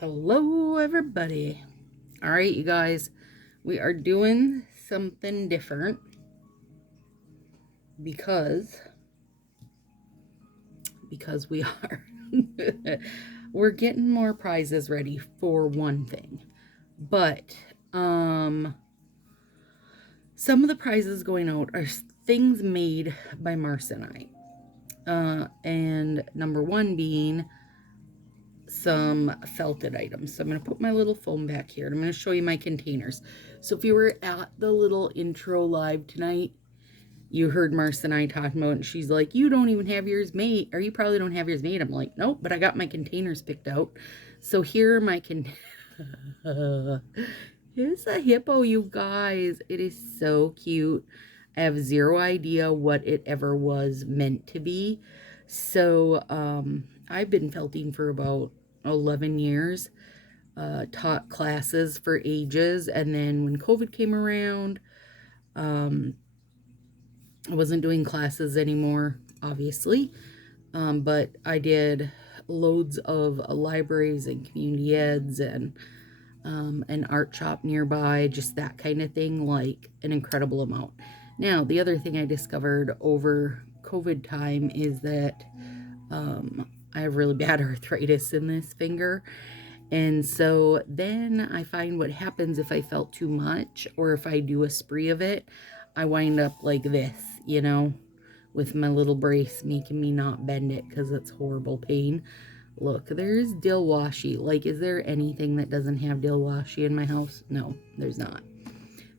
Hello, everybody. All right, you guys, we are doing something different because we are we're getting more prizes ready for one thing. But some of the prizes going out are things made by Marcia and I. And number one being some felted items. So I'm going to put my little foam back here and I'm going to show you my containers. So if you were at the little intro live tonight, you heard Marcia and I talking about it, and she's like, you don't even have yours made, or you probably don't have yours made. I'm like, nope, but I got my containers picked out. So here are my here's a hippo, you guys. It is so cute. I have zero idea what it ever was meant to be. So I've been felting for about 11 years, taught classes for ages, and then when COVID came around, I wasn't doing classes anymore, obviously, but I did loads of libraries and community eds and an art shop nearby, just that kind of thing, like an incredible amount. Now, the other thing I discovered over COVID time is that I have really bad arthritis in this finger. And so then I find what happens if I felt too much or if I do a spree of it, I wind up like this, with my little brace making me not bend it because it's horrible pain. Look, there's dill washi. Like, is there anything that doesn't have dill washi in my house? No, there's not.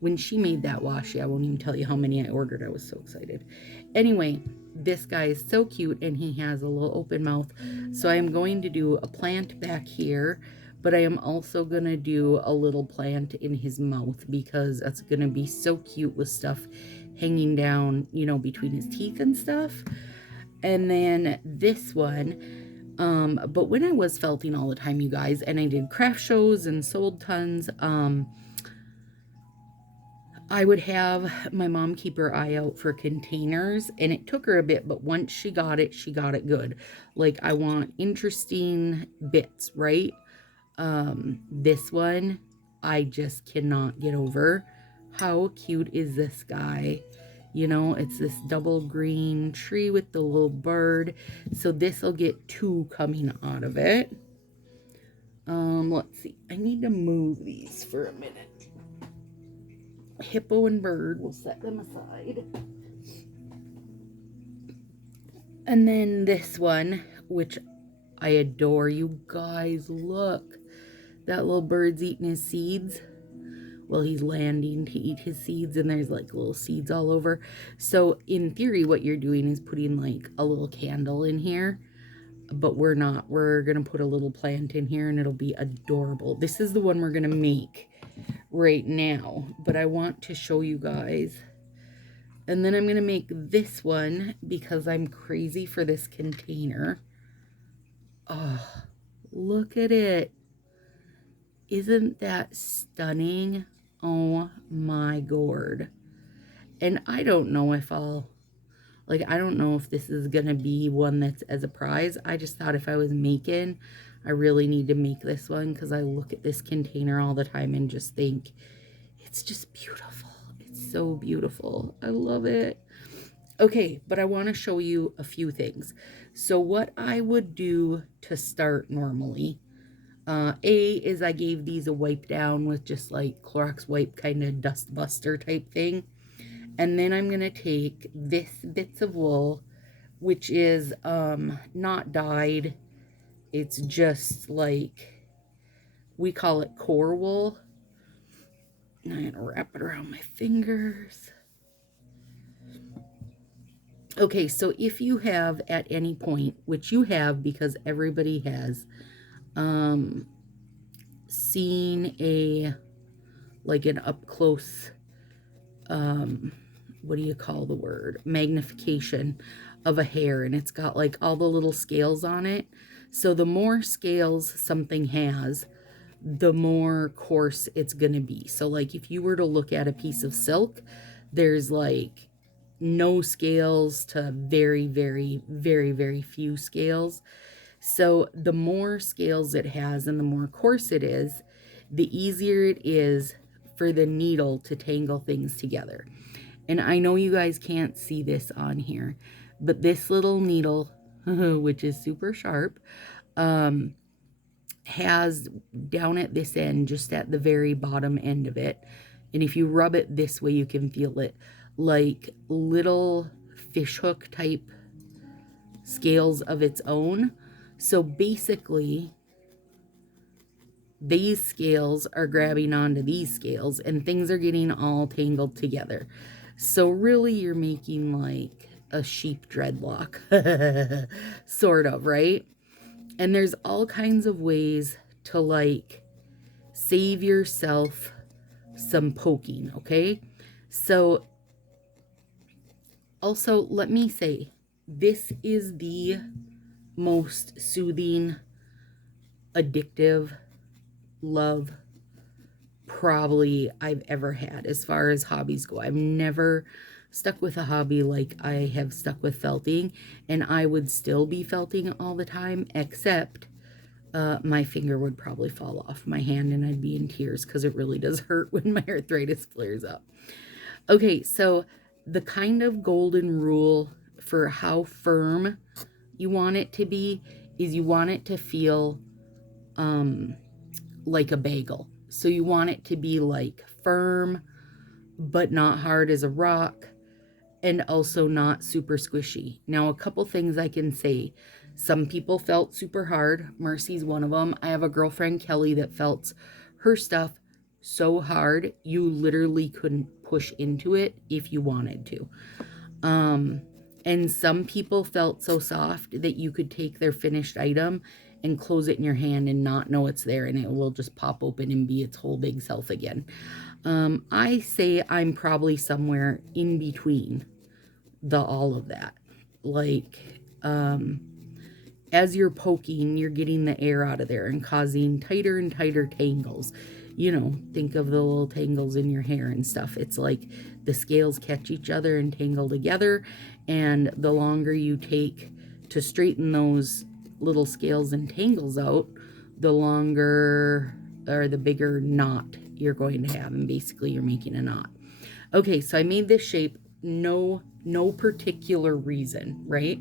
When she made that washi, I won't even tell you how many I ordered. I was so excited. Anyway, this guy is so cute and he has a little open mouth. So I am going to do a plant back here, but I am also going to do a little plant in his mouth because that's going to be so cute with stuff hanging down, between his teeth and stuff. And then this one, but when I was felting all the time, you guys, and I did craft shows and sold tons, I would have my mom keep her eye out for containers, and it took her a bit, but once she got it good. Like, I want interesting bits, right? This one, I just cannot get over. How cute is this guy? It's this double green tree with the little bird. So this will get two coming out of it. Let's see. I need to move these for a minute. Hippo and bird, we'll set them aside. And then this one, which I adore, you guys, look. That little bird's eating his seeds. Well, he's landing to eat his seeds, and there's like little seeds all over. So in theory, what you're doing is putting like a little candle in here, but we're not. We're gonna put a little plant in here and it'll be adorable. This is the one we're gonna make right now, but I want to show you guys. And then I'm gonna make this one because I'm crazy for this container. Oh, look at it. Isn't that stunning? Oh my gourd. And I don't know if I don't know if this is gonna be one that's as a prize. I just thought if I was making, I really need to make this one because I look at this container all the time and just think, it's just beautiful. It's so beautiful. I love it. Okay, but I want to show you a few things. So what I would do to start normally, is I gave these a wipe down with just like Clorox wipe kind of dust buster type thing. And then I'm going to take this bits of wool, which is not dyed. It's just like, we call it core wool. And I'm going to wrap it around my fingers. Okay, so if you have at any point, which you have because everybody has, seen an up close, what do you call the word? Magnification of a hair, and it's got like all the little scales on it. So the more scales something has, the more coarse it's gonna be. So like if you were to look at a piece of silk, there's like no scales to very, very, very, very few scales. So the more scales it has and the more coarse it is, the easier it is for the needle to tangle things together. And I know you guys can't see this on here, but this little needle, which is super sharp, has down at this end, just at the very bottom end of it, and if you rub it this way, you can feel it, like little fishhook type scales of its own. So basically, these scales are grabbing onto these scales and things are getting all tangled together. So really, you're making like a sheep dreadlock, sort of, right? And there's all kinds of ways to like save yourself some poking, okay? So also, let me say, this is the most soothing, addictive love probably I've ever had as far as hobbies go. I've never stuck with a hobby like I have stuck with felting, and I would still be felting all the time, except my finger would probably fall off my hand and I'd be in tears because it really does hurt when my arthritis flares up. Okay, so the kind of golden rule for how firm you want it to be is you want it to feel like a bagel. So you want it to be like firm, but not hard as a rock, and also not super squishy. Now, a couple things I can say. Some people felt super hard. Mercy's one of them. I have a girlfriend, Kelly, that felt her stuff so hard you literally couldn't push into it if you wanted to. And some people felt so soft that you could take their finished item and close it in your hand and not know it's there, and it will just pop open and be its whole big self again. I say I'm probably somewhere in between all of that. Like, as you're poking, you're getting the air out of there and causing tighter and tighter tangles. You know, think of the little tangles in your hair and stuff. It's like the scales catch each other and tangle together, and the longer you take to straighten those little scales and tangles out, the longer or the bigger knot you're going to have, and basically you're making a knot. Okay, so I made this shape, no particular reason, right?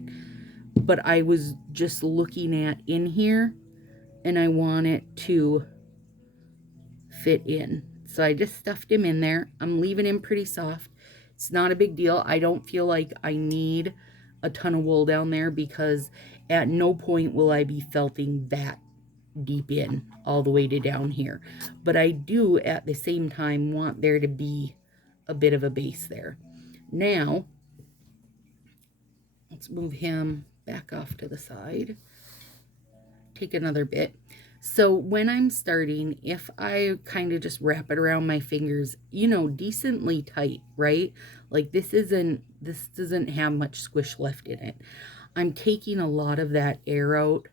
But I was just looking at in here and I want it to fit in. So I just stuffed him in there. I'm leaving him pretty soft. It's not a big deal. I don't feel like I need a ton of wool down there because at no point will I be felting that deep in all the way to down here. But I do at the same time want there to be a bit of a base there. Now, let's move him back off to the side. Take another bit. So when I'm starting, if I kind of just wrap it around my fingers, you know, decently tight, right? Like this doesn't have much squish left in it. I'm taking a lot of that air out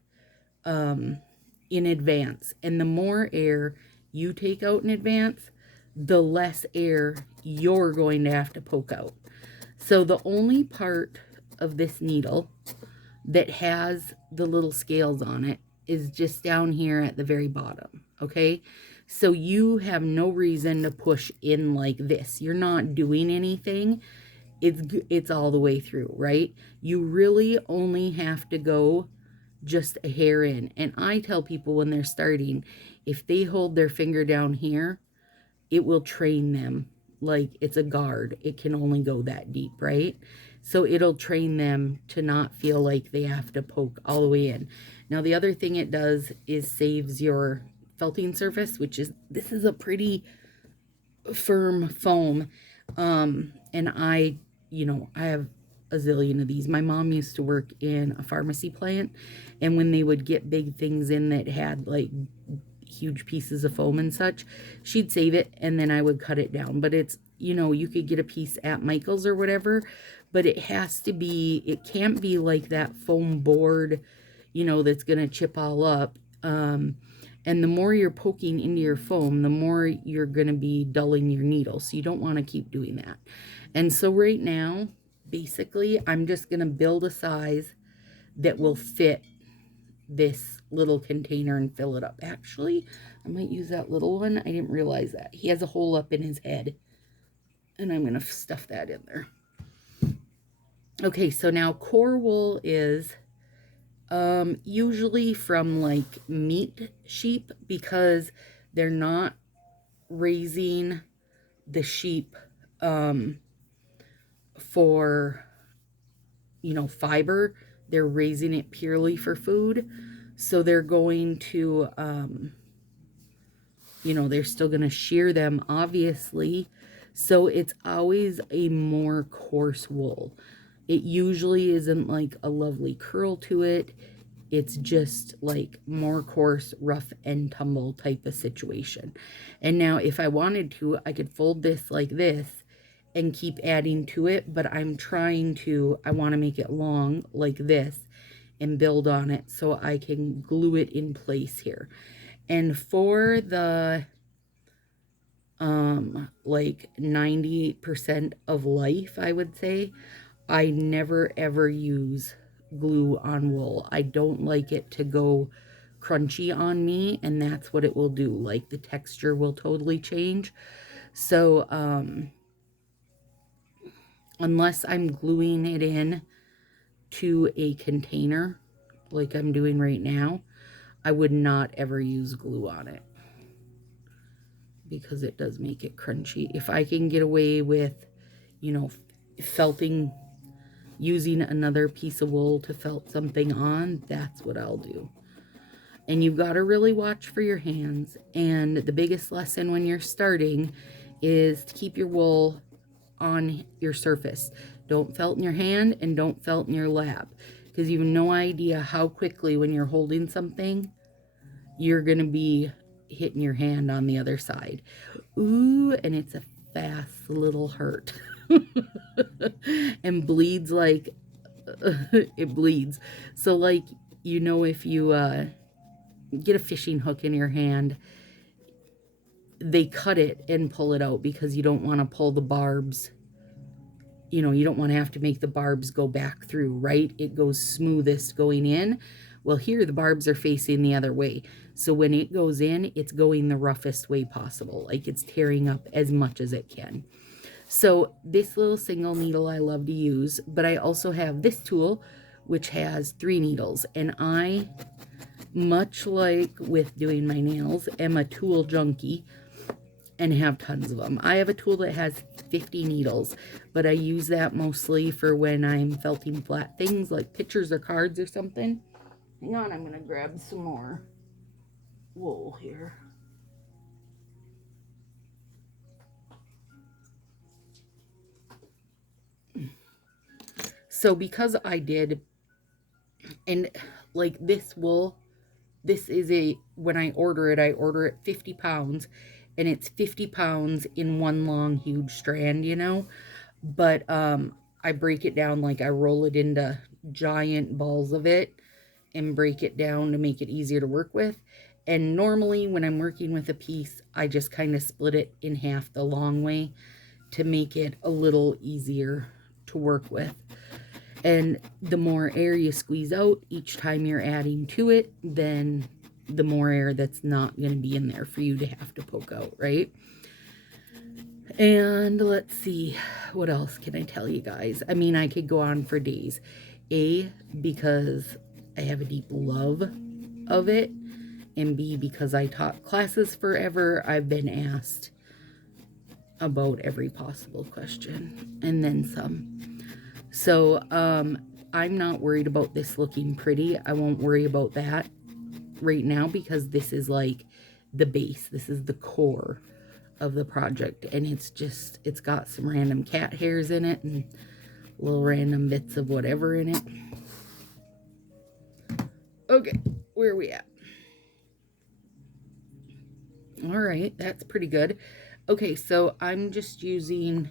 in advance. And the more air you take out in advance, the less air you're going to have to poke out. So the only part of this needle that has the little scales on it is just down here at the very bottom, okay? So you have no reason to push in like this. You're not doing anything. It's all the way through, right? You really only have to go just a hair in. And I tell people when they're starting, if they hold their finger down here, it will train them like it's a guard. It can only go that deep, right? So it'll train them to not feel like they have to poke all the way in. Now, the other thing it does is saves your felting surface, which is, this is a pretty firm foam. And I have a zillion of these. My mom used to work in a pharmacy plant, and when they would get big things in that had like huge pieces of foam and such, she'd save it and then I would cut it down. But it's, you could get a piece at Michael's or whatever, but it can't be like that foam board, that's going to chip all up. And the more you're poking into your foam, the more you're going to be dulling your needle. So you don't want to keep doing that. And so right now, basically, I'm just going to build a size that will fit this little container and fill it up. Actually, I might use that little one. I didn't realize that. He has a hole up in his head, and I'm going to stuff that in there. Okay, so now core wool is usually from like meat sheep, because they're not raising the sheep for, you know, fiber. They're raising it purely for food. So they're going to, you know, they're still going to shear them, obviously. So it's always a more coarse wool. It usually isn't like a lovely curl to it. It's just like more coarse, rough and tumble type of situation. And now if I wanted to, I could fold this like this and keep adding to it, but I'm trying to, I want to make it long like this and build on it so I can glue it in place here. And for the like 98% of life, I would say, I never ever use glue on wool. I don't like it to go crunchy on me, and that's what it will do. Like the texture will totally change. So unless I'm gluing it in to a container like I'm doing right now, I would not ever use glue on it, because it does make it crunchy. If I can get away with, you know, felting, using another piece of wool to felt something on, that's what I'll do. And you've got to really watch for your hands. And the biggest lesson when you're starting is to keep your wool on your surface. Don't felt in your hand and don't felt in your lap, because you have no idea how quickly when you're holding something, you're going to be hitting your hand on the other side. Ooh, and it's a fast little hurt. And bleeds like, it bleeds. So like, you know, if you get a fishing hook in your hand, they cut it and pull it out because you don't want to pull the barbs. You know, you don't want to have to make the barbs go back through, right? It goes smoothest going in. Well, here the barbs are facing the other way. So when it goes in, it's going the roughest way possible. Like it's tearing up as much as it can. So this little single needle I love to use, but I also have this tool, which has 3 needles. And I, much like with doing my nails, am a tool junkie and have tons of them. I have a tool that has 50 needles, but I use that mostly for when I'm felting flat things like pictures or cards or something. Hang on, I'm gonna grab some more wool here. So because I did, and like this wool, this is a, when I order it 50 pounds, and it's 50 pounds in one long huge strand, you know. But I break it down, like I roll it into giant balls of it and break it down to make it easier to work with. And normally when I'm working with a piece, I just kind of split it in half the long way to make it a little easier to work with. And the more air you squeeze out each time you're adding to it, then the more air that's not going to be in there for you to have to poke out, right? And let's see, what else can I tell you guys? I mean, I could go on for days. Because I have a deep love of it, and B, because I taught classes forever, I've been asked about every possible question, and then some. So, I'm not worried about this looking pretty. I won't worry about that right now, because this is like the base. This is the core of the project, and it's got some random cat hairs in it and little random bits of whatever in it. Okay, where are we at? All right, that's pretty good. Okay, so I'm just using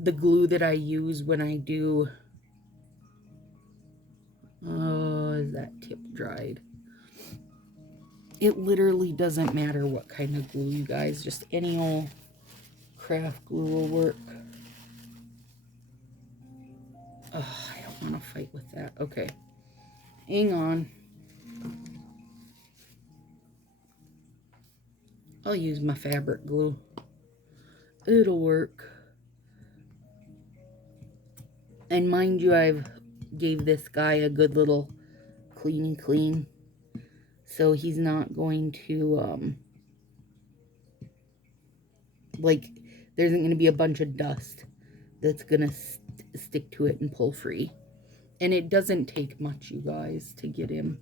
the glue that I use when I do, oh, is that tip dried? It literally doesn't matter what kind of glue, you guys. Just any old craft glue will work. Oh, I don't want to fight with that. Okay. Hang on. I'll use my fabric glue. It'll work. And mind you, I've gave this guy a good little cleany clean. So he's not going to, like, there isn't going to be a bunch of dust that's going to stick to it and pull free. And it doesn't take much, you guys, to get him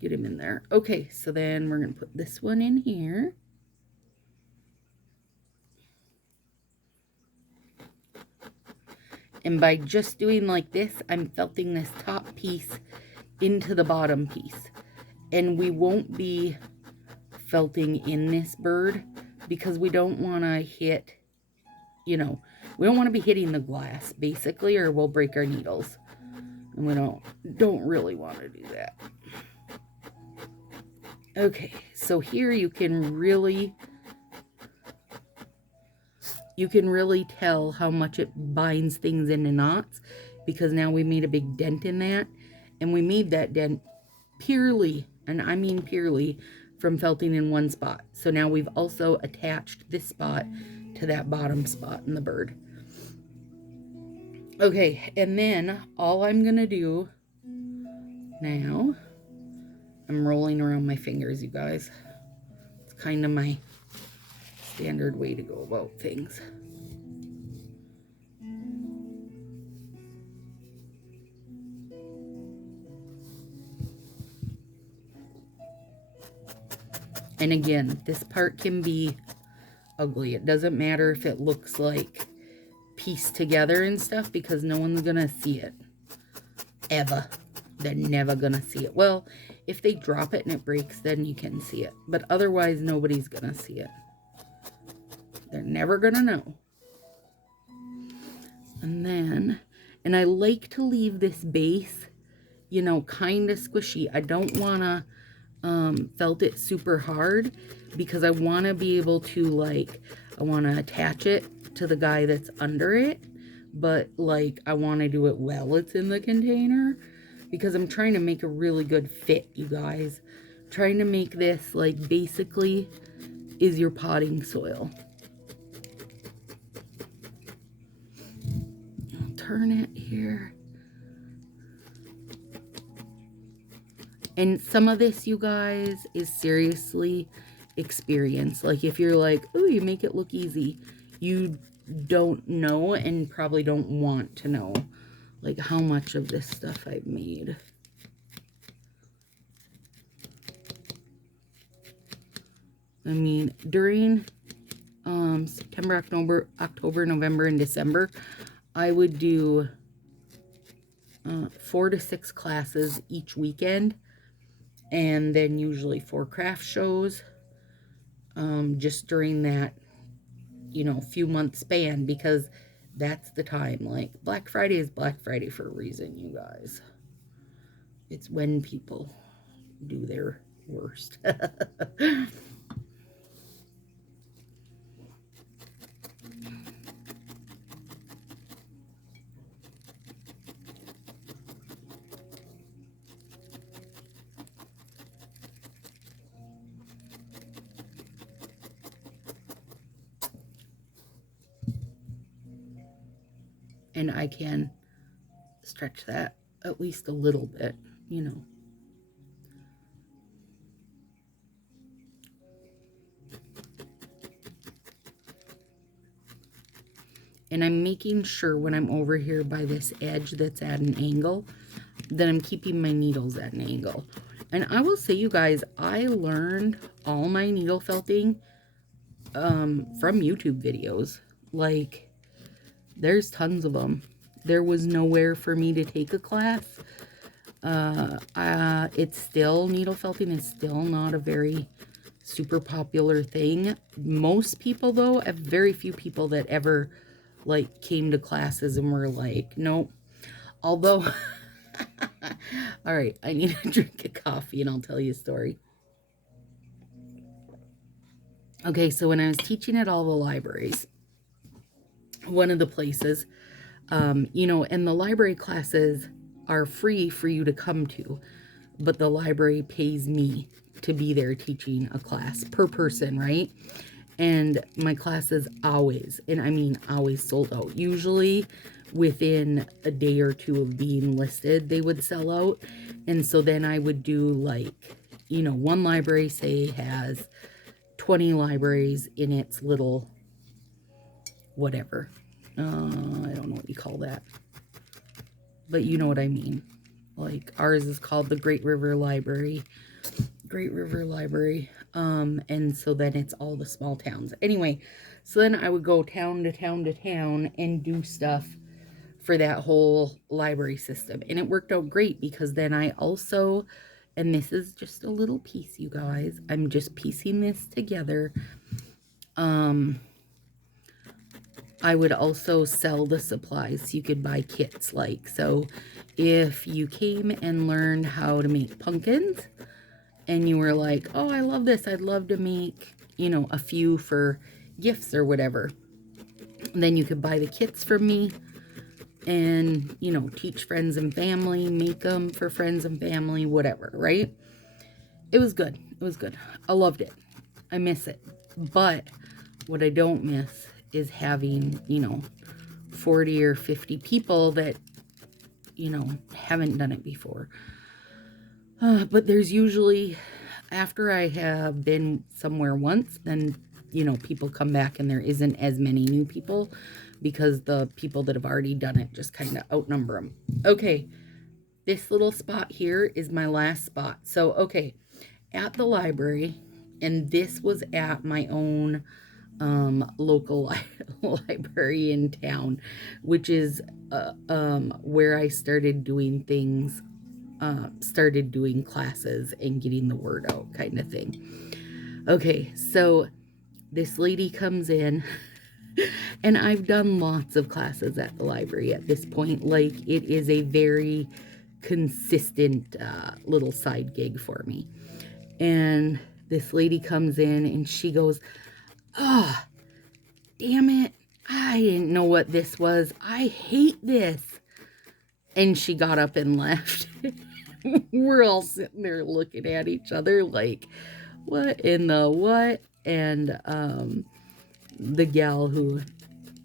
in there. Okay, so then we're going to put this one in here. And by just doing like this, I'm felting this top piece into the bottom piece. And we won't be felting in this bird because we don't want to hit, you know, we don't want to be hitting the glass basically, or we'll break our needles. And we don't really want to do that. Okay, so here you can really tell how much it binds things into knots, because now we made a big dent in that, and we made that dent purely, and I mean purely, from felting in one spot. So now we've also attached this spot to that bottom spot in the bird. Okay, and then all I'm gonna do now, I'm rolling around my fingers, you guys. It's kind of my standard way to go about things. And again, this part can be ugly. It doesn't matter if it looks like pieced together and stuff, because no one's gonna see it. Ever. They're never gonna see it. Well, if they drop it and it breaks, then you can see it. But otherwise, nobody's gonna see it. They're never gonna know. And then, and I like to leave this base, you know, kind of squishy. I don't wanna felt it super hard, because I want to be able to, like, I want to attach it to the guy that's under it, but like I want to do it while it's in the container, because I'm trying to make a really good fit, you guys. I'm trying to make this like basically is your potting soil. I'll turn it here. And some of this, you guys, is seriously experience. Like, if you're like, oh, you make it look easy, you don't know and probably don't want to know, like, how much of this stuff I've made. I mean, during September, October, November, and December, I would do 4 to 6 classes each weekend. And then usually 4 craft shows, just during that, you know, few month span, because that's the time. Like, Black Friday is Black Friday for a reason, you guys. It's when people do their worst. And I can stretch that at least a little bit, you know. And I'm making sure when I'm over here by this edge that's at an angle, that I'm keeping my needles at an angle. And I will say, you guys, I learned all my needle felting from YouTube videos. Like, there's tons of them. There was nowhere for me to take a class. It's still, needle felting is still not a very super popular thing. Most people, though, have very few people that ever, like, came to classes and were like, nope. Although, all right, I need a drink of coffee and I'll tell you a story. Okay, so when I was teaching at all the libraries, one of the places, you know, and the library classes are free for you to come to, but the library pays me to be there teaching a class per person, right? And my classes always, and I mean always, sold out. Usually within a day or two of being listed, they would sell out. And so then I would do like, you know, one library, say, has 20 libraries in its little whatever. I don't know what you call that, but you know what I mean. Like ours is called the Great River Library. And so then it's all the small towns. Anyway, so then I would go town to town to town and do stuff for that whole library system. And it worked out great because then I also, and this is just a little piece, you guys, I'm just piecing this together. I would also sell the supplies. You could buy kits, like, so if you came and learned how to make pumpkins and you were like, oh, I love this, I'd love to make, you know, a few for gifts or whatever, then you could buy the kits from me and, you know, teach friends and family, make them for friends and family, whatever, right? It was good. It was good. I loved it. I miss it. But what I don't miss is having, you know, 40 or 50 people that, you know, haven't done it before. But there's usually, after I have been somewhere once, then, you know, people come back and there isn't as many new people because the people that have already done it just kind of outnumber them. Okay, this little spot here is my last spot. So, okay, at the library, and this was at my own local library in town, which is where I started doing things, started doing classes and getting the word out, kind of thing. Okay, so this lady comes in, and I've done lots of classes at the library at this point. Like, it is a very consistent little side gig for me. And this lady comes in and she goes, oh, damn it, I didn't know what this was. I hate this. And she got up and left. We're all sitting there looking at each other like, what in the what? And the gal who,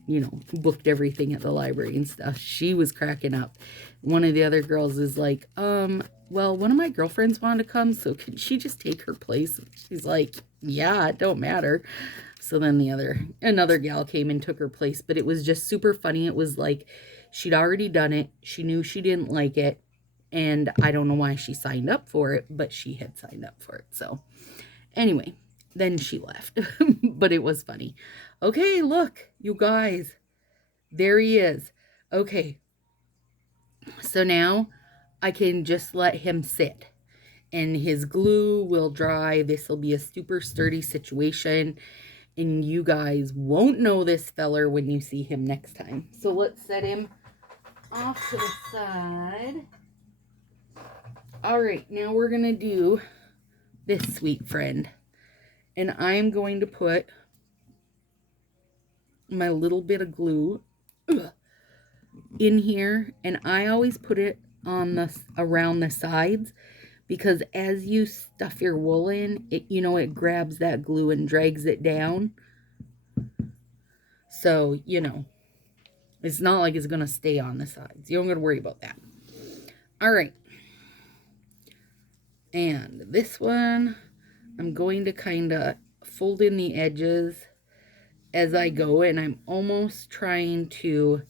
you know, booked everything at the library and stuff, she was cracking up. One of the other girls is like, well, one of my girlfriends wanted to come, so could she just take her place? She's like, yeah, it don't matter. So then another gal came and took her place, but it was just super funny. It was like she'd already done it. She knew she didn't like it, and I don't know why she signed up for it, but she had signed up for it. So anyway, then she left, but it was funny. Okay, look, you guys, there he is. Okay, so now I can just let him sit and his glue will dry. This will be a super sturdy situation, and you guys won't know this feller when you see him next time. So let's set him off to the side. All right, now we're gonna do this sweet friend, and I'm going to put my little bit of glue in here, and I always put it on the around the sides, because as you stuff your wool in, it, you know, it grabs that glue and drags it down. So, you know, it's not like it's going to stay on the sides. You don't got to worry about that. All right. And this one, I'm going to kind of fold in the edges as I go, and I'm almost trying to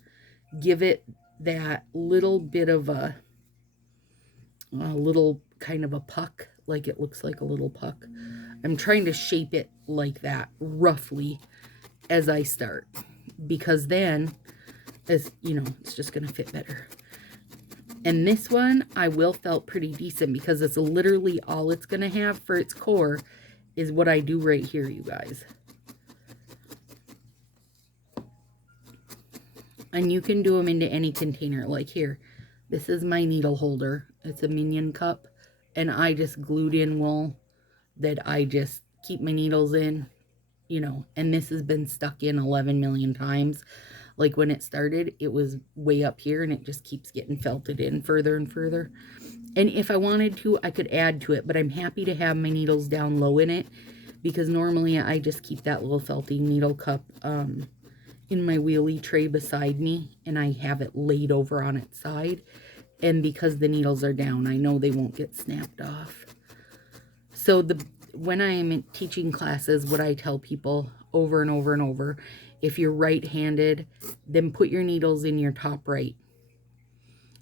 give it that little bit of a little kind of a puck, like it looks like a little puck. I'm trying to shape it like that roughly as I start, because then, as you know, it's just going to fit better. And this one I will felt pretty decent because it's literally all it's going to have for its core is what I do right here, you guys. And you can do them into any container. Like here, this is my needle holder. It's a Minion cup, and I just glued in wool that I just keep my needles in, you know, and this has been stuck in 11 million times. Like when it started, it was way up here and it just keeps getting felted in further and further. And if I wanted to, I could add to it, but I'm happy to have my needles down low in it because normally I just keep that little felting needle cup in my wheelie tray beside me, and I have it laid over on its side. And because the needles are down, I know they won't get snapped off. So when I'm teaching classes, what I tell people over and over and over, if you're right-handed, then put your needles in your top right.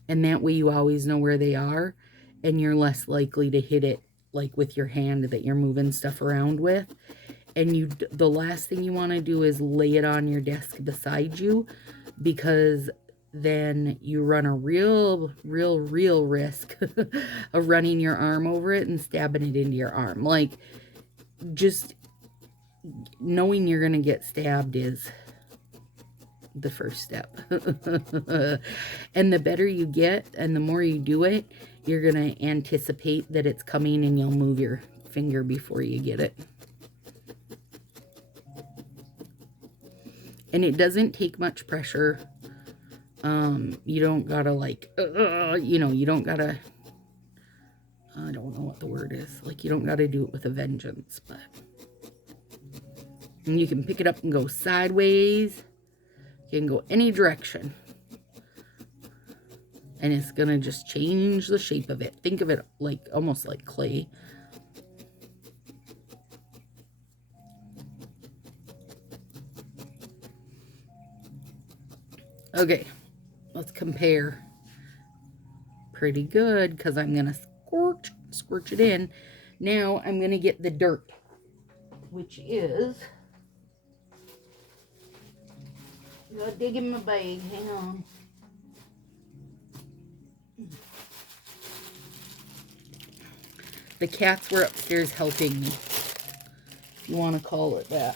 And that way you always know where they are, and you're less likely to hit it like with your hand that you're moving stuff around with. And the last thing you want to do is lay it on your desk beside you, because then you run a real risk of running your arm over it and stabbing it into your arm. Like, just knowing you're going to get stabbed is the first step. And the better you get and the more you do it, you're going to anticipate that it's coming, and you'll move your finger before you get it. And it doesn't take much pressure. You don't gotta like, you don't gotta, I don't know what the word is. Like, you don't gotta do it with a vengeance, but. And you can pick it up and go sideways. You can go any direction. And it's gonna just change the shape of it. Think of it like, almost like clay. Okay, let's compare. Pretty good, because I'm going to scorch it in. Now I'm going to get the dirt, which is, I gotta dig in my bag, hang on. The cats were upstairs helping me, if you want to call it that.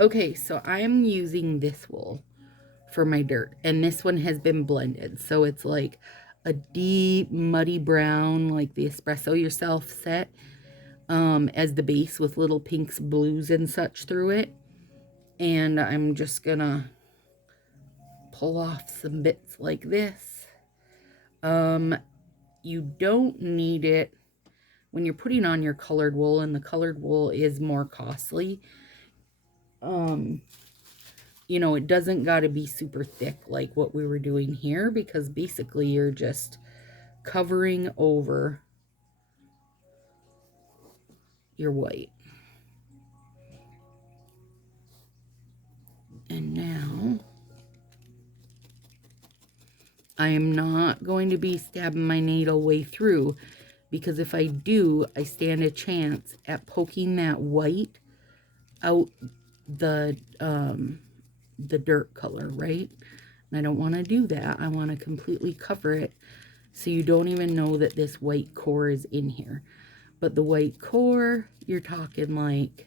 Okay, so I'm using this wool for my dirt, and this one has been blended, so it's like a deep muddy brown, like the Espresso Yourself set, as the base with little pinks, blues, and such through it. And I'm just gonna pull off some bits like this. You don't need it when you're putting on your colored wool, and the colored wool is more costly. You know, it doesn't got to be super thick like what we were doing here, because basically you're just covering over your white. And now I am not going to be stabbing my needle way through, because if I do, I stand a chance at poking that white out the dirt color, right? And I don't want to do that. I want to completely cover it so you don't even know that this white core is in here. But the white core, you're talking like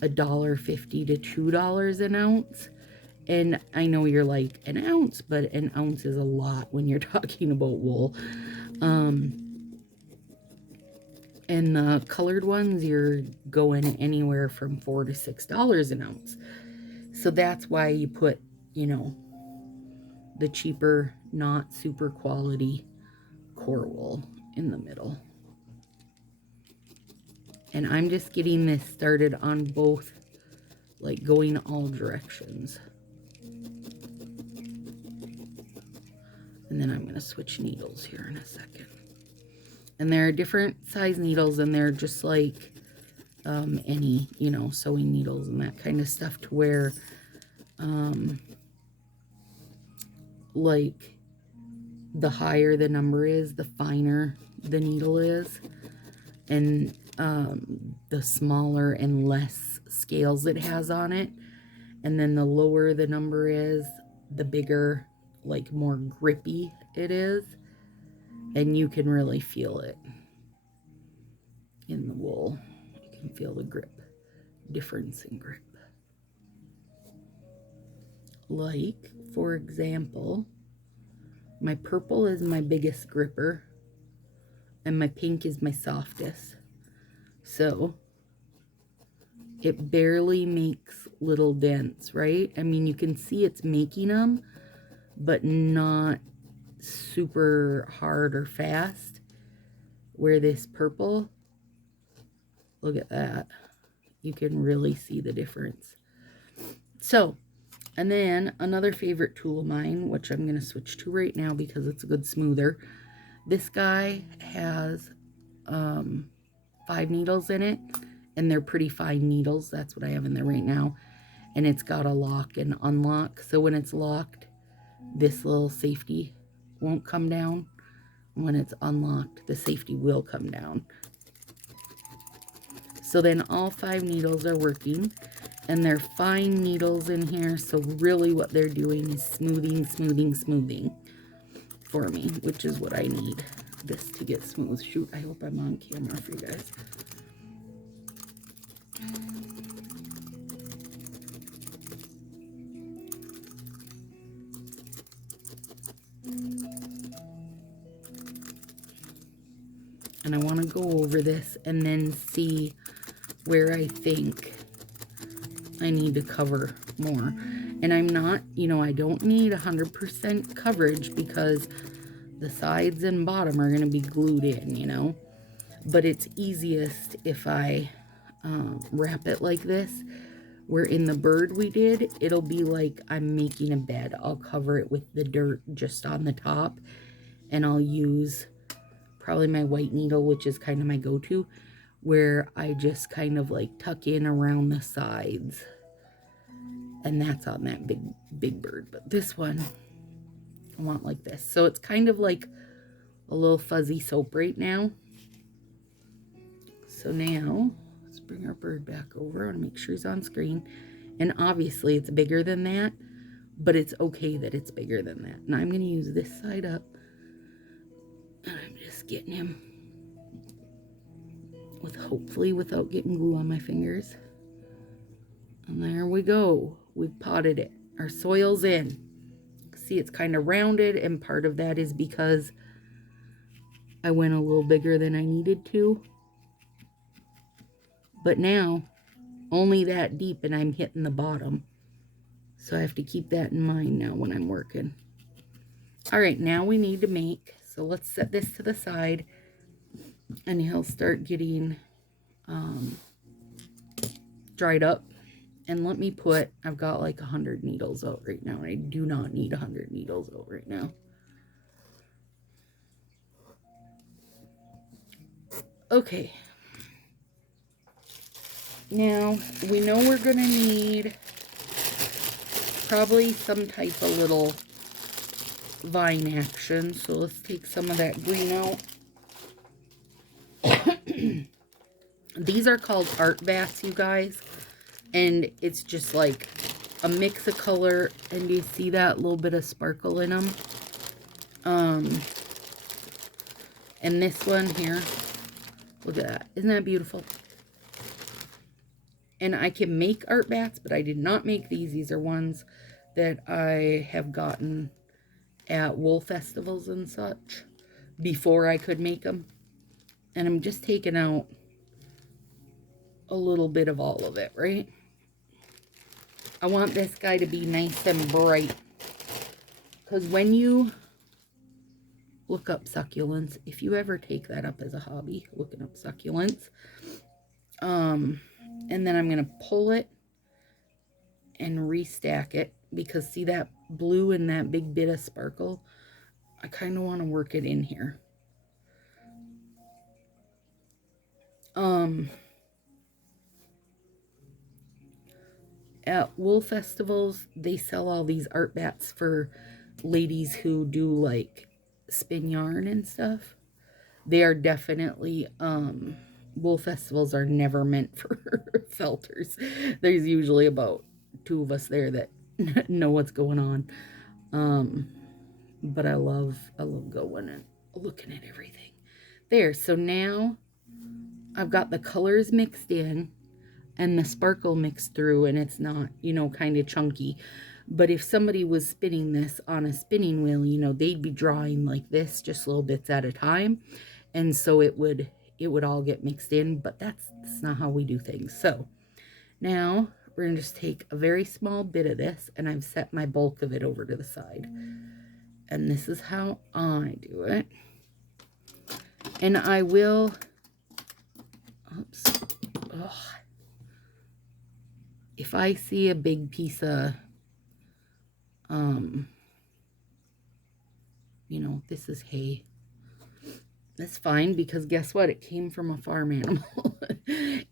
$1.50 to $2 an ounce. And I know you're like, an ounce, but an ounce is a lot when you're talking about wool. And the colored ones, you're going anywhere from $4 to $6 an ounce. So that's why you put, you know, the cheaper, not super quality core wool in the middle. And I'm just getting this started on both, like going all directions. And then I'm going to switch needles here in a second. And there are different size needles, and they're just like any, you know, sewing needles and that kind of stuff, to where like the higher the number is, the finer the needle is, and the smaller and less scales it has on it. And then the lower the number is, the bigger, like more grippy it is, and you can really feel it in the wool. You can feel the grip, difference in grip. Like, for example, my purple is my biggest gripper, and my pink is my softest. So it barely makes little dents, right? I mean, you can see it's making them, but not super hard or fast. Where this purple, look at that. You can really see the difference. So, and then another favorite tool of mine, which I'm going to switch to right now because it's a good smoother. This guy has 5 needles in it, and they're pretty fine needles. That's what I have in there right now. And it's got a lock and unlock. So when it's locked, this little safety won't come down. When it's unlocked, the safety will come down. So then all 5 needles are working, and they're fine needles in here. So really what they're doing is smoothing for me, which is what I need this to get smooth. Shoot, I hope I'm on camera for you guys. And I want to go over this and then see where I think I need to cover more. And I'm not, I don't need 100% coverage because the sides and bottom are going to be glued in, But it's easiest if I wrap it like this. Where in the bird we did, it'll be like I'm making a bed. I'll cover it with the dirt just on the top. And I'll use probably my white needle, which is kind of my go-to, where I just kind of like tuck in around the sides. And that's on that big bird. But this one, I want like this. So it's kind of like a little fuzzy soap right now. So now, let's bring our bird back over. I want to make sure he's on screen. And obviously it's bigger than that, but it's okay that it's bigger than that. Now I'm going to use this side up. And I'm just getting him hopefully without getting glue on my fingers. And there we go. We've potted it. Our soil's in. See, it's kind of rounded, and part of that is because I went a little bigger than I needed to. But now, only that deep, and I'm hitting the bottom. So I have to keep that in mind now when I'm working. All right, now we need to make, so let's set this to the side, and he'll start getting dried up. And let me put, I've got like 100 needles out right now. I do not need 100 needles out right now. Okay. Now, we know we're going to need probably some type of little vine action. So let's take some of that green out. These are called art bats, you guys. And it's just like a mix of color. And you see that little bit of sparkle in them? And this one here, look at that. Isn't that beautiful? And I can make art bats, but I did not make these. These are ones that I have gotten at wool festivals and such before I could make them. And I'm just taking out a little bit of all of it, right? I want this guy to be nice and bright. Because when you look up succulents, if you ever take that up as a hobby, looking up succulents, and then I'm going to pull it and restack it, because see that blue and that big bit of sparkle? I kind of want to work it in here. At wool festivals, they sell all these art bats for ladies who do like spin yarn and stuff. They are definitely, wool festivals are never meant for felters. There's usually about 2 of us there that know what's going on. But I love going and looking at everything. There, so now I've got the colors mixed in and the sparkle mixed through, and it's not, kind of chunky. But if somebody was spinning this on a spinning wheel, they'd be drawing like this, just little bits at a time. And so it would all get mixed in, but that's not how we do things. So Now we're going to just take a very small bit of this, and I've set my bulk of it over to the side. And this is how I do it. And I will, oops, ugh. If I see a big piece of, you know, this is hay. That's fine, because guess what? It came from a farm animal.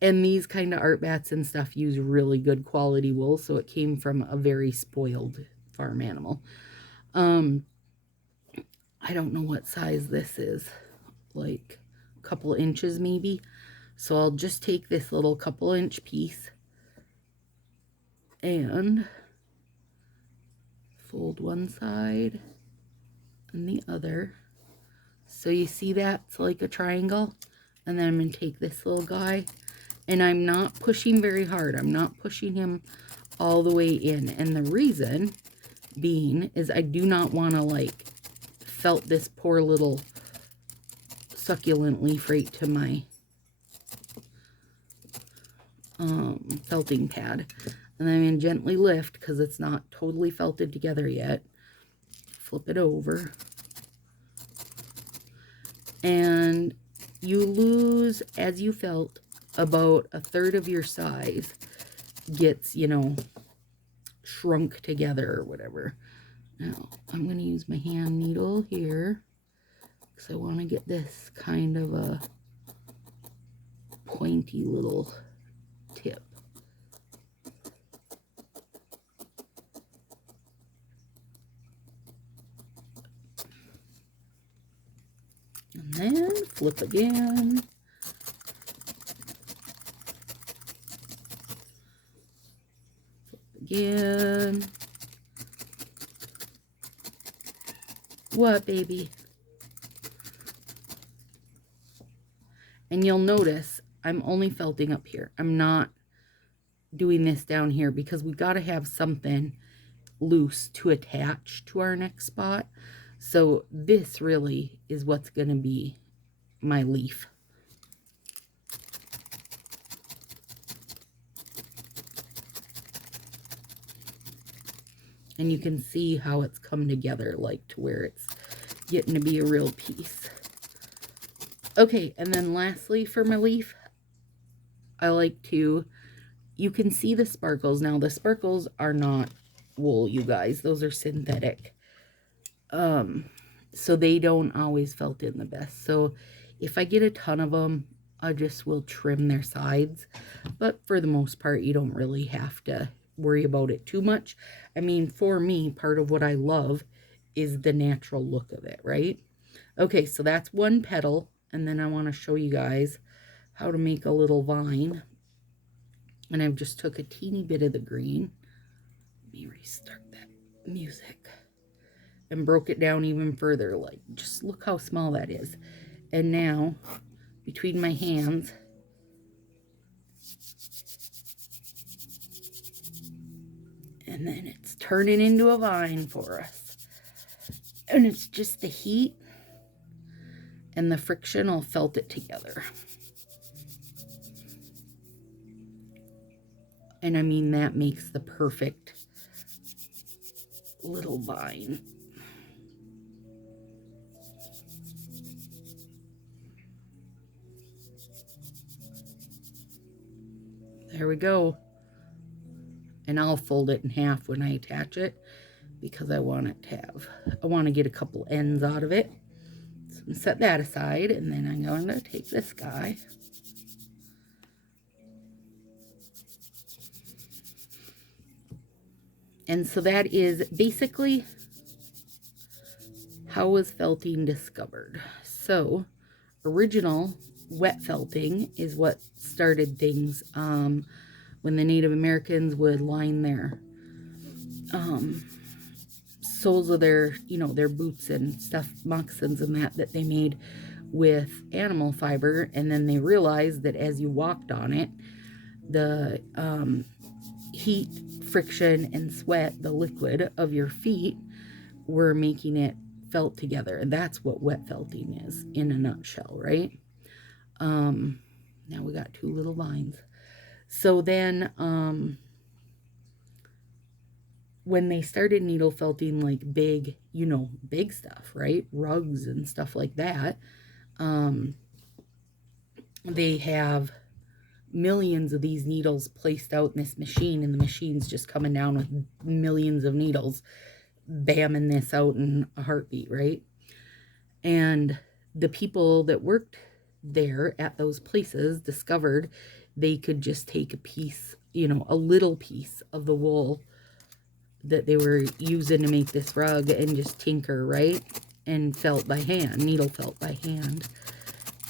And these kind of art bats and stuff use really good quality wool, so it came from a very spoiled farm animal. I don't know what size this is, like a couple inches maybe. So I'll just take this little couple inch piece and fold one side and the other. So you see that's like a triangle. And then I'm going to take this little guy, and I'm not pushing very hard. I'm not pushing him all the way in. And the reason being is I do not want to like felt this poor little succulent leaf right to my felting pad. And I'm going to gently lift, because it's not totally felted together yet. Flip it over. And you lose, as you felt, about a third of your size gets, you know, shrunk together or whatever. Now, I'm going to use my hand needle here, because I want to get this kind of a pointy little tip. And then flip again. Flip again. What, baby? And you'll notice I'm only felting up here. I'm not doing this down here, because we got to have something loose to attach to our next spot. So this really is what's going to be my leaf. And you can see how it's come together, like to where it's getting to be a real piece. Okay, and then lastly for my leaf, I like to, you can see the sparkles. Now the sparkles are not wool, you guys. Those are synthetic. So they don't always felt in the best. So if I get a ton of them, I just will trim their sides. But for the most part, you don't really have to worry about it too much. I mean, for me, part of what I love is the natural look of it, right? Okay, so that's one petal. And then I want to show you guys how to make a little vine. And I've just took a teeny bit of the green. Let me restart that music. And broke it down even further. Like, just look how small that is. And now, between my hands, and then it's turning into a vine for us. And it's just the heat and the friction will felt it together. And I mean, that makes the perfect little vine. There we go. And I'll fold it in half when I attach it, because I want it to have, I want to get a couple ends out of it. So I'm going to set that aside, and then I'm going to take this guy. And so that is basically how was felting discovered. So original wet felting is what started things when the Native Americans would line their soles of their, you know, their boots and stuff, moccasins and that they made with animal fiber. And then they realized that as you walked on it, the heat, friction, and sweat, the liquid of your feet, were making it felt together. And that's what wet felting is in a nutshell, right? Now we got two little vines. So then, when they started needle felting like big, big stuff, right? Rugs and stuff like that, they have millions of these needles placed out in this machine, and the machine's just coming down with millions of needles, bamming this out in a heartbeat, right? And the people that worked there at those places discovered they could just take a piece, a little piece of the wool that they were using to make this rug and just tinker, right? And felt by hand, needle felt by hand.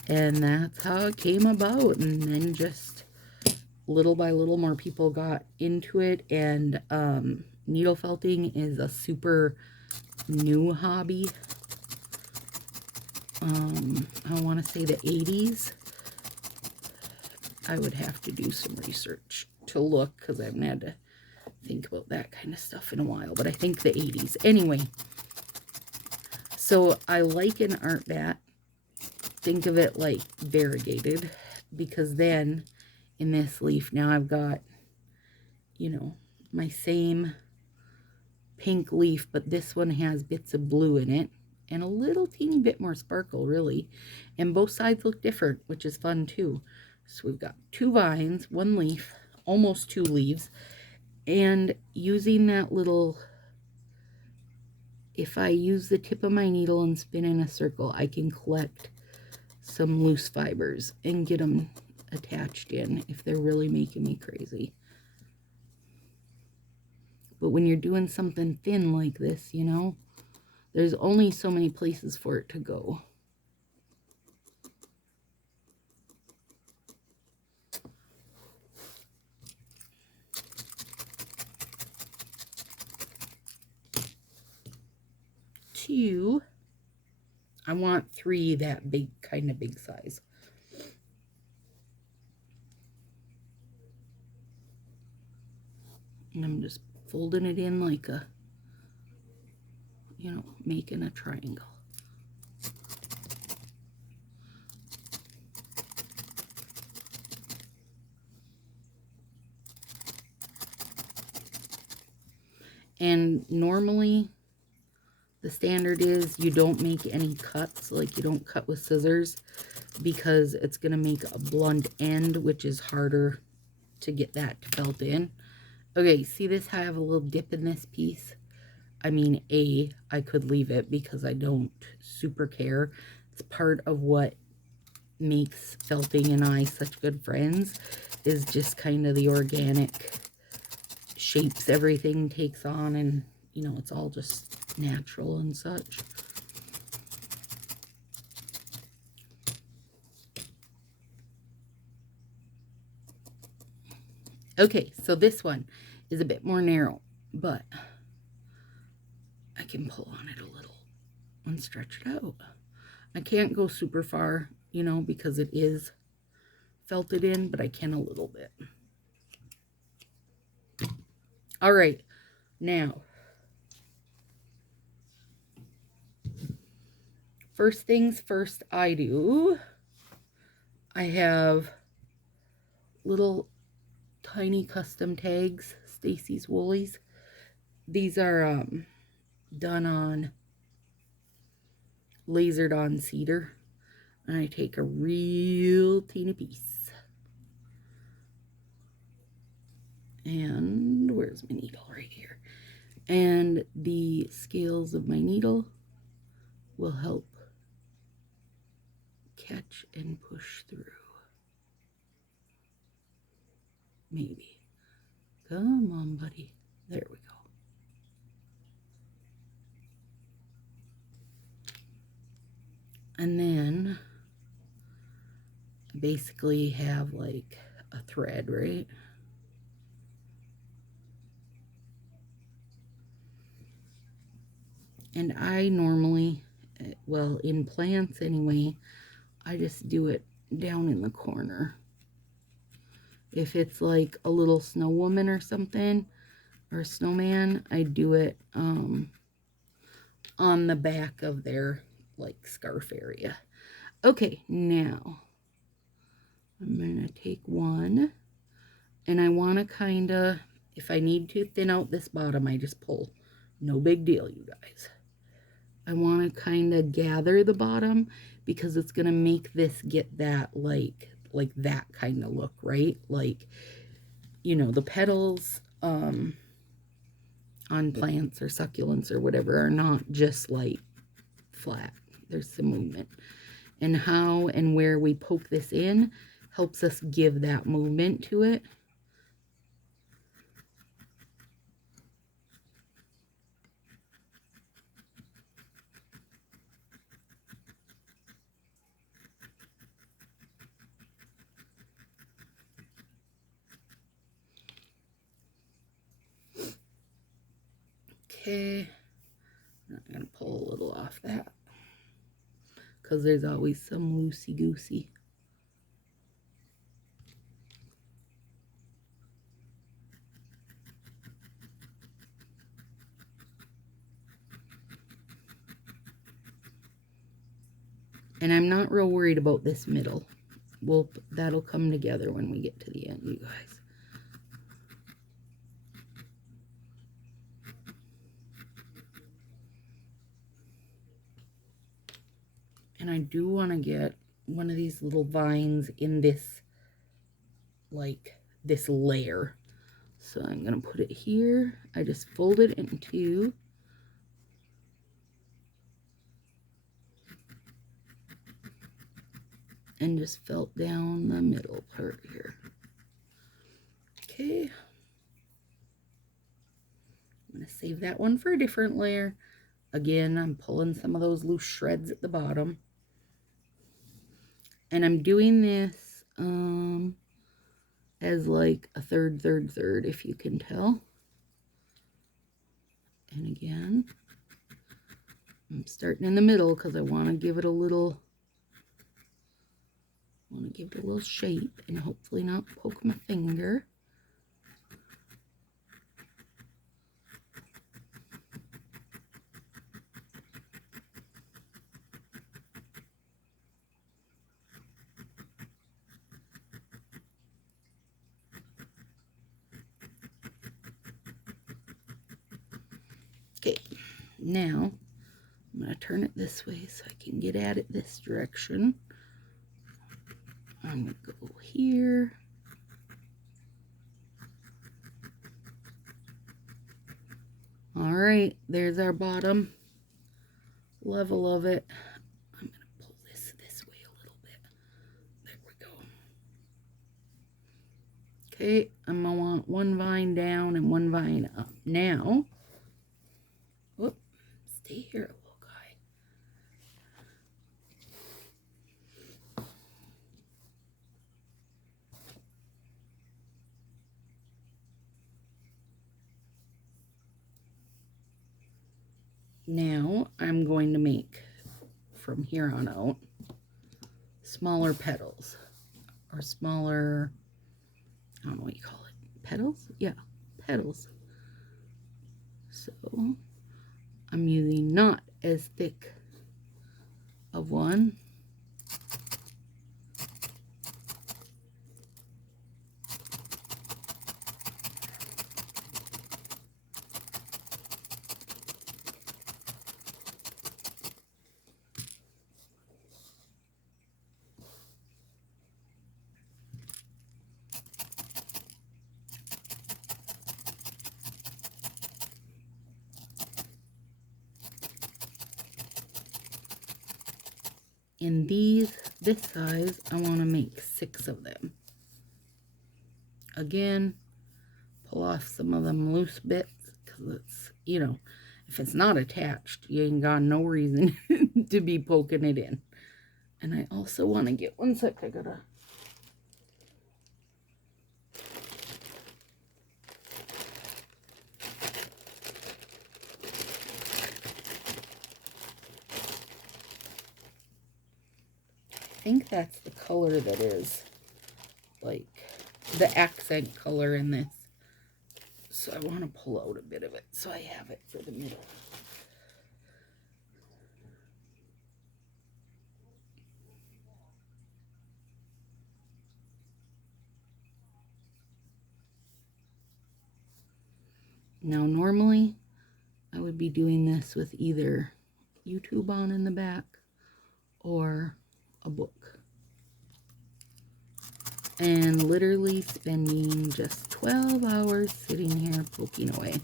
And that's how it came about. And then just little by little more people got into it. And needle felting is a super new hobby. I want to say the 80s. I would have to do some research to look because I haven't had to think about that kind of stuff in a while. But I think the 80s. Anyway, so I like an art bat. Think of it like variegated, because then in this leaf now I've got, my same pink leaf, but this one has bits of blue in it and a little teeny bit more sparkle, really. And both sides look different, which is fun too. So we've got 2 vines, 1 leaf, almost 2 leaves. And using that little, if I use the tip of my needle and spin in a circle, I can collect some loose fibers and get them attached in if they're really making me crazy. But when you're doing something thin like this, there's only so many places for it to go. Two, I want 3 that big, kind of big size. And I'm just folding it in like a, making a triangle. And normally the standard is you don't make any cuts, like you don't cut with scissors, because it's going to make a blunt end, which is harder to get that felt in. Okay, see this? I have a little dip in this piece. I mean, I could leave it because I don't super care. It's part of what makes felting and I such good friends, is just kind of the organic shapes everything takes on, and it's all just natural and such. Okay, so this one is a bit more narrow, but I can pull on it a little and stretch it out. I can't go super far, because it is felted in, but I can a little bit. All right, now, first things first I have little tiny custom tags, Stacy's Woolies. These are done on lasered on cedar. And I take a real teeny piece. And where's my needle? Right here. And the scales of my needle will help catch and push through. Maybe. Come on, buddy. There we go. And then I basically have like a thread, right? And I normally, well, in plants anyway, I just do it down in the corner. If it's like a little snow woman or something, or a snowman, I do it on the back of their like scarf area. Okay, now I'm gonna take one And I want to kind of, if I need to thin out this bottom, I just pull. No big deal, you guys. I want to kind of gather the bottom because it's going to make this get that like that kind of look, right? Like, you know, the petals on plants or succulents or whatever are not just like flat. There's some movement. And how and where we poke this in helps us give that movement to it. Okay, I'm going to pull a little off that because there's always some loosey-goosey. And I'm not real worried about this middle. That'll come together when we get to the end, you guys. And I do want to get one of these little vines in this, like, this layer. So I'm going to put it here. I just fold it in two. And just felt down the middle part here. Okay. I'm going to save that one for a different layer. Again, I'm pulling some of those loose shreds at the bottom. And I'm doing this as like a third, if you can tell. And again, I'm starting in the middle because I want to give it a little, shape and hopefully not poke my finger. Okay, now I'm going to turn it this way so I can get at it this direction. I'm going to go here. All right, there's our bottom level of it. I'm going to pull this way a little bit. There we go. Okay, I'm going to want one vine down and one vine up. Now, whoop, stay here, little guy. Now, I'm going to make, from here on out, smaller petals. Or smaller, I don't know what you call it. Petals? Yeah, petals. So, I'm using not as thick of one. In this size, I want to make 6 of them. Again, pull off some of them loose bits because it's, you know, if it's not attached, you ain't got no reason to be poking it in. And I also want to get, one sec, I gotta. I think that's the color that is like the accent color in this. So I want to pull out a bit of it so I have it for the middle. Now, normally, I would be doing this with either YouTube on in the back or a book. And literally spending just 12 hours sitting here poking away.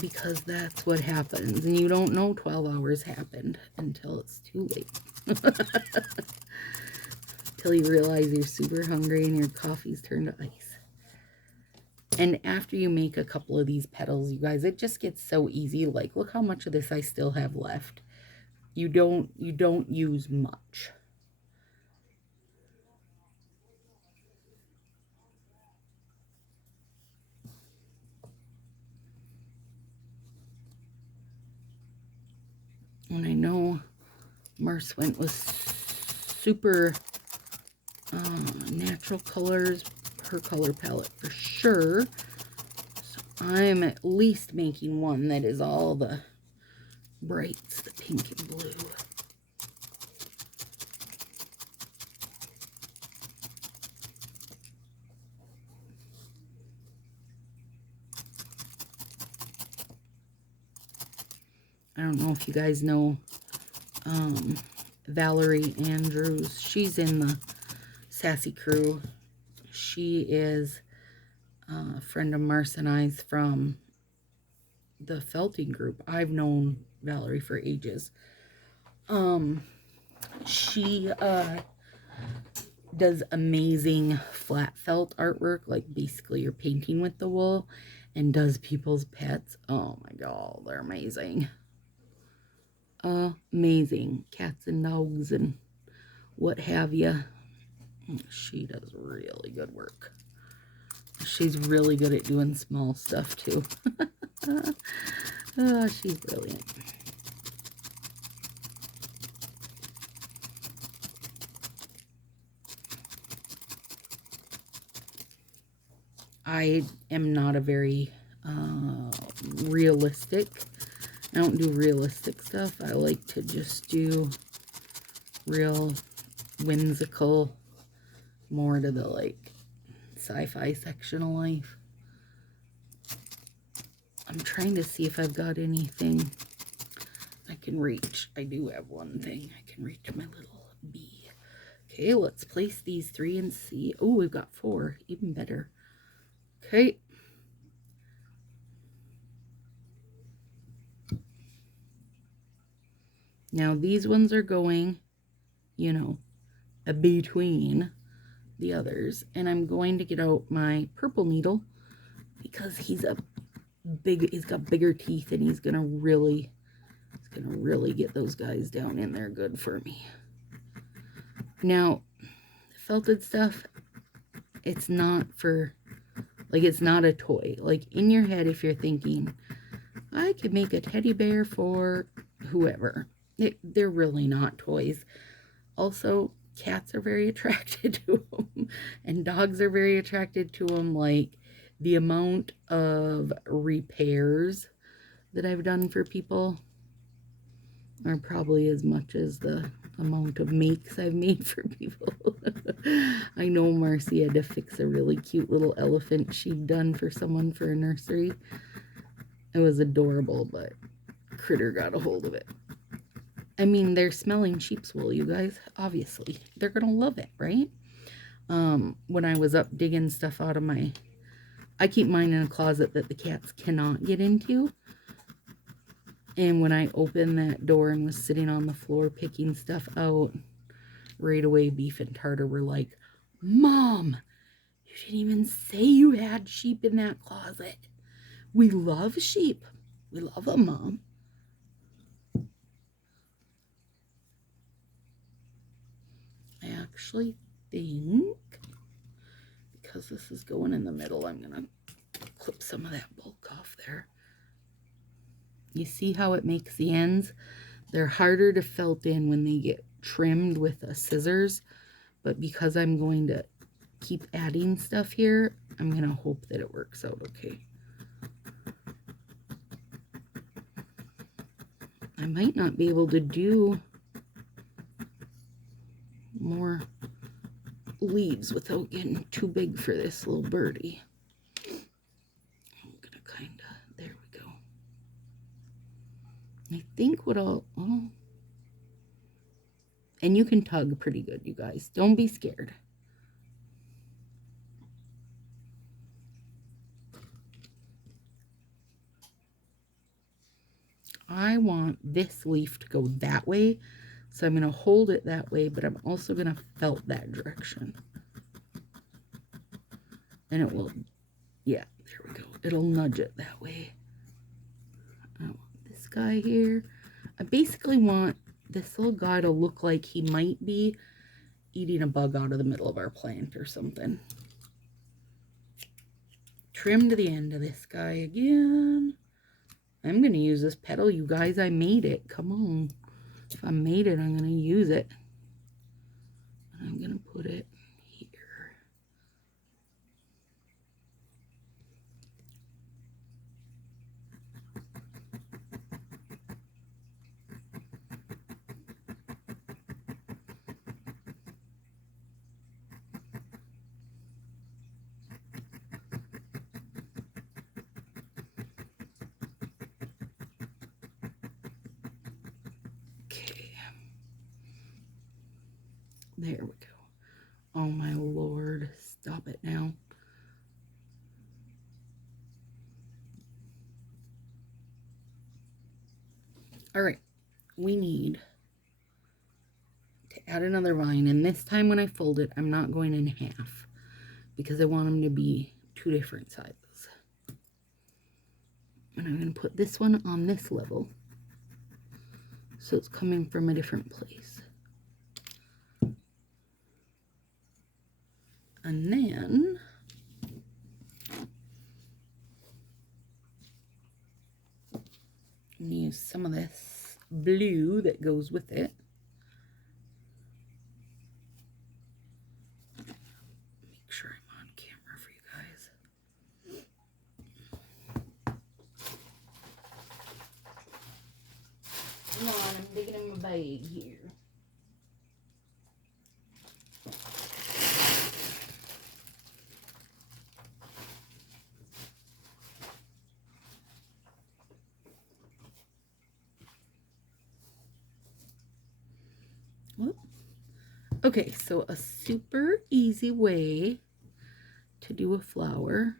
Because that's what happens. And you don't know 12 hours happened until it's too late. Until you realize you're super hungry and your coffee's turned to ice. And after you make a couple of these petals, you guys, it just gets so easy. Like, look how much of this I still have left. You don't use much. And I know Marce went with super natural colors, her color palette for sure. So I'm at least making one that is all the brights, the pink and blue. I don't know if you guys know Valerie Andrews. She's in the Sassy Crew. She is a friend of Marce and I's from the felting group. I've known Valerie for ages. She does amazing flat felt artwork, like basically you're painting with the wool, and does people's pets. Oh my god, they're amazing. Amazing. Cats and dogs and what have you. She does really good work. She's really good at doing small stuff too. She's brilliant. I am not a very realistic. I don't do realistic stuff. I like to just do real whimsical, more to the like sci-fi section of life. I'm trying to see if I've got anything I can reach. I do have one thing. I can reach my little bee. Okay, let's place these 3 and see. Oh, we've got 4. Even better. Okay. Now these ones are going, you know, between the others. And I'm going to get out my purple needle because he's got bigger teeth and he's gonna really get those guys down in there good for me. Now, felted stuff, it's not for, like, it's not a toy. Like, in your head, if you're thinking, I could make a teddy bear for whoever, they're really not toys. Also, cats are very attracted to them, and dogs are very attracted to them. Like, the amount of repairs that I've done for people are probably as much as the amount of makes I've made for people. I know Marcy had to fix a really cute little elephant she'd done for someone for a nursery. It was adorable, but Critter got a hold of it. I mean, they're smelling sheep's wool, you guys. Obviously, they're gonna love it, right? When I was up digging stuff out of I keep mine in a closet that the cats cannot get into. And when I opened that door and was sitting on the floor picking stuff out, right away Beef and Tartar were like, Mom, you didn't even say you had sheep in that closet. We love sheep. We love them, Mom. I actually think, because this is going in the middle, I'm going to clip some of that bulk off there. You see how it makes the ends? They're harder to felt in when they get trimmed with a scissors, but because I'm going to keep adding stuff here, I'm going to hope that it works out okay. I might not be able to do more leaves without getting too big for this little birdie. I'm going I think what I'll, oh, and you can tug pretty good, you guys. Don't be scared. I want this leaf to go that way, so I'm going to hold it that way, but I'm also going to felt that direction. And it will, yeah, there we go. It'll nudge it that way. I want this guy here. I basically want this little guy to look like he might be eating a bug out of the middle of our plant or something. Trim to the end of this guy again. I'm going to use this petal, you guys. I made it. Come on. If I made it, I'm going to use it. And I'm going to put it here. Okay. There we go. Oh my Lord. Stop it now. All right. We need to add another vine. And this time when I fold it, I'm not going in half because I want them to be two different sizes. And I'm going to put this one on this level, so it's coming from a different place. And then I'm going to use some of this blue that goes with it. Make sure I'm on camera for you guys. Come on, I'm digging in my bag here. Whoop. Okay, so a super easy way to do a flower.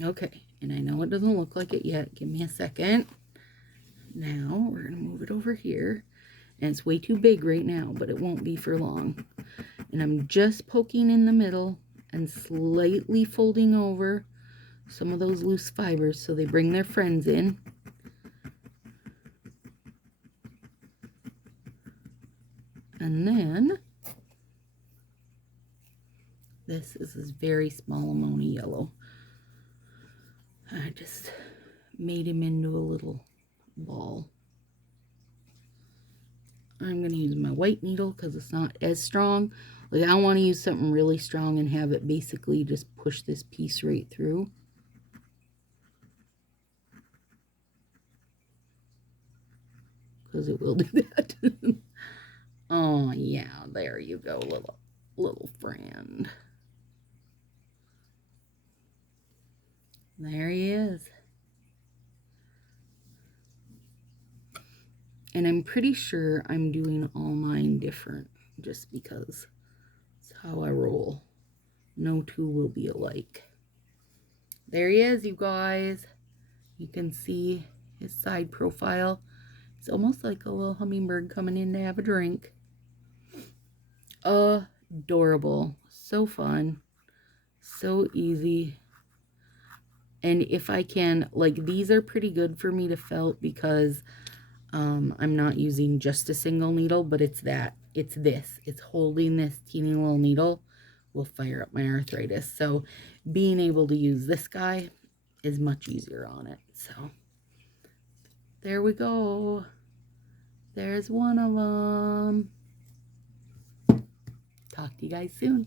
Okay, and I know it doesn't look like it yet. Give me a second. Now we're going to move it over here. And it's way too big right now, but it won't be for long. And I'm just poking in the middle and slightly folding over some of those loose fibers so they bring their friends in. And then this is this very small amount of yellow. I just made him into a little ball. I'm going to use my white needle because it's not as strong. Like, I want to use something really strong and have it basically just push this piece right through. Because it will do that. Oh, yeah, there you go, little friend. There he is. And I'm pretty sure I'm doing all mine different just because it's how I roll. No two will be alike. There he is, you guys. You can see his side profile. It's almost like a little hummingbird coming in to have a drink. Adorable. So fun. So easy. And if I can, like, these are pretty good for me to felt because I'm not using just a single needle, but it's this. It's holding this teeny little needle will fire up my arthritis. So being able to use this guy is much easier on it. So there we go. There's one of them. Talk to you guys soon.